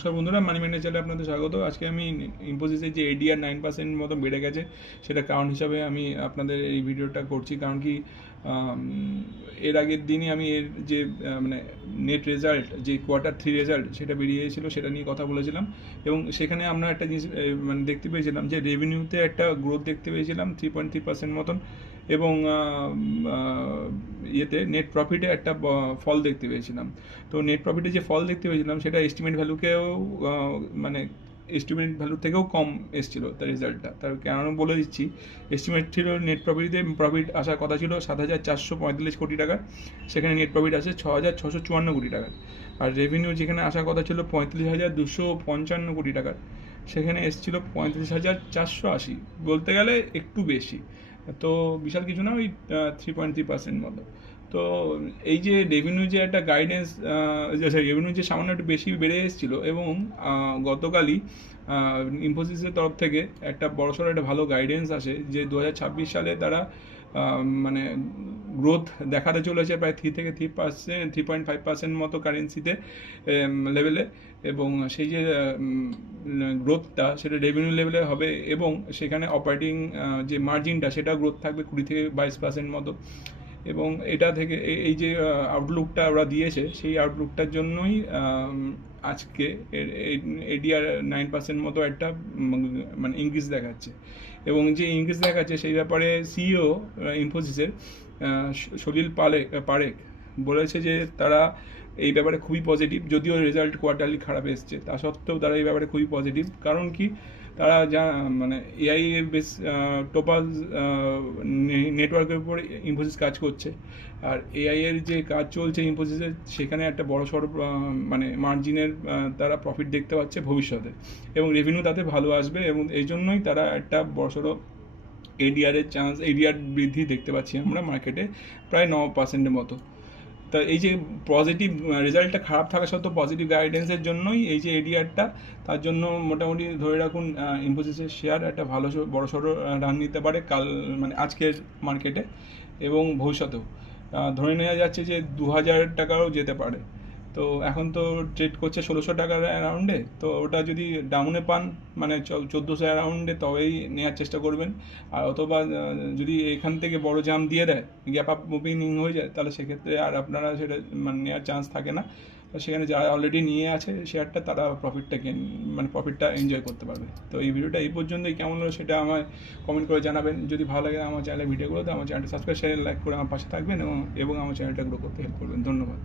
নমস্কার বন্ধুরা, মানি ম্যানেজ চ্যানেলে আপনাদের স্বাগত। আজকে আমি ইনফোসিসের যে এডিআর 9% মতো বেড়ে গেছে সেটা কারণ হিসাবে আমি আপনাদের এই ভিডিওটা করছি। কারণ কি এর আগের দিনই আমি এর যে মানে নেট রেজাল্ট, যে Q3 রেজাল্ট সেটা বেরিয়েছিল, সেটা নিয়ে কথা বলেছিলাম। এবং সেখানে আমরা একটা জিনিস মানে দেখতে পেয়েছিলাম যে রেভিনিউতে একটা গ্রোথ দেখতে পেয়েছিলাম 3.3% মতন, এবং ইয়েতে নেট প্রফিটে একটা ফল দেখতে পেয়েছিলাম। তো নেট প্রফিটে যে ফল দেখতে পেয়েছিলাম সেটা এস্টিমেট ভ্যালুকেও মানে এস্টিমেট ভ্যালু থেকেও কম এসেছিলো তার রেজাল্টটা। তার কারণ বলে দিচ্ছি, এস্টিমেট ছিল নেট প্রফিট আসার কথা ছিল 7,445 কোটি টাকা, সেখানে নেট প্রফিট আসে 6,654 কোটি টাকার। আর রেভিনিউ যেখানে আসার কথা ছিল 35,255 কোটি টাকার, সেখানে এসেছিলো 35,480, বলতে গেলে একটু বেশি। তো বিশাল কিছু না, ওই 3.3% মতো। তো এই যে রেভিনিউ যে একটা গাইডেন্স, রেভিনিউ যে সামান্য একটু বেশি বেড়ে এসেছিলো, এবং গতকালই ইনফোসিসের তরফ থেকে একটা বড়সড় একটা ভালো গাইডেন্স আসে যে 2026 সালে তারা মানে গ্রোথ দেখাতে চলেছে প্রায় 3.5% মতো কারেন্সিতে লেভেলে। এবং সেই যে গ্রোথটা সেটা রেভিনিউ লেভেলে হবে, এবং সেখানে অপারেটিং যে মার্জিনটা সেটা গ্রোথ থাকবে 20-22% মতো। এবং এটা থেকে এই যে আউটলুকটা ওরা দিয়েছে, সেই আউটলুকটার জন্যই আজকে এডিআর 9% মতো একটা মানে ইনক্রিজ দেখাচ্ছে। এবং যে ইনক্রিজ দেখাচ্ছে সেই ব্যাপারে সিইও ইনফোসিসের সলিল পারেখ বলেছে যে তারা এই ব্যাপারে খুবই পজিটিভ। যদিও রেজাল্ট কোয়ার্টারলি খারাপ এসছে, তা সত্ত্বেও তারা এই ব্যাপারে খুবই পজিটিভ। কারণ কি, তারা যা মানে এআই এর বেস টোপাজ নেটওয়ার্কের উপর ইনফোসিস কাজ করছে। আর এআই এর যে কাজ চলছে ইনফোসিসের, সেখানে একটা বড়সড় মানে মার্জিনের তারা প্রফিট দেখতে পাচ্ছে ভবিষ্যতে, এবং রেভিনিউ তাতে ভালো আসবে। এবং এই জন্যই তারা একটা বড়সড় এডিআর বৃদ্ধি দেখতে পাচ্ছি আমরা মার্কেটে প্রায় 9% মতো। তা এই যে পজিটিভ রেজাল্টটা খারাপ থাকা সত্ত্বেও পজিটিভ গাইডেন্সের জন্যই এই যে এডিআরটা, তার জন্য মোটামুটি ধরে রাখুন ইনফোসিসের শেয়ার একটা ভালো বড়সড় রান নিতে পারে কাল, মানে আজকের মার্কেটে, এবং ভবিষ্যতেও ধরে নেওয়া যাচ্ছে যে 2,000 টাকাও যেতে পারে। তো এখন তো ট্রেড করছে 1,600 টাকার অ্যারাউন্ডে, তো ওটা যদি ডাউনে পান মানে 1,400 অ্যারাউন্ডে, তবেই নেওয়ার চেষ্টা করবেন। আর অথবা যদি এখান থেকে বড় জাম্প দিয়ে দেয়, গ্যাপ আপ মুভিং হয়ে যায়, তাহলে সেক্ষেত্রে আর আপনারা সেটা মানে নেওয়ার চান্স থাকে না। তো সেখানে যারা অলরেডি নিয়ে আছে শেয়ারটা, তারা প্রফিটটা এনজয় করতে পারবে। তো এই ভিডিওটা এই পর্যন্তই। কেমন হলো সেটা আমায় কমেন্ট করে জানাবেন। যদি ভালো লাগে আমার চ্যানেলের ভিডিওগুলোতে, আমার চ্যানেলটা সাবস্ক্রাইব, শেয়ার, লাইক করে আমার পাশে থাকবেন, এবং আমার চ্যানেলটা গ্রো করতে হেল্প করবেন। ধন্যবাদ।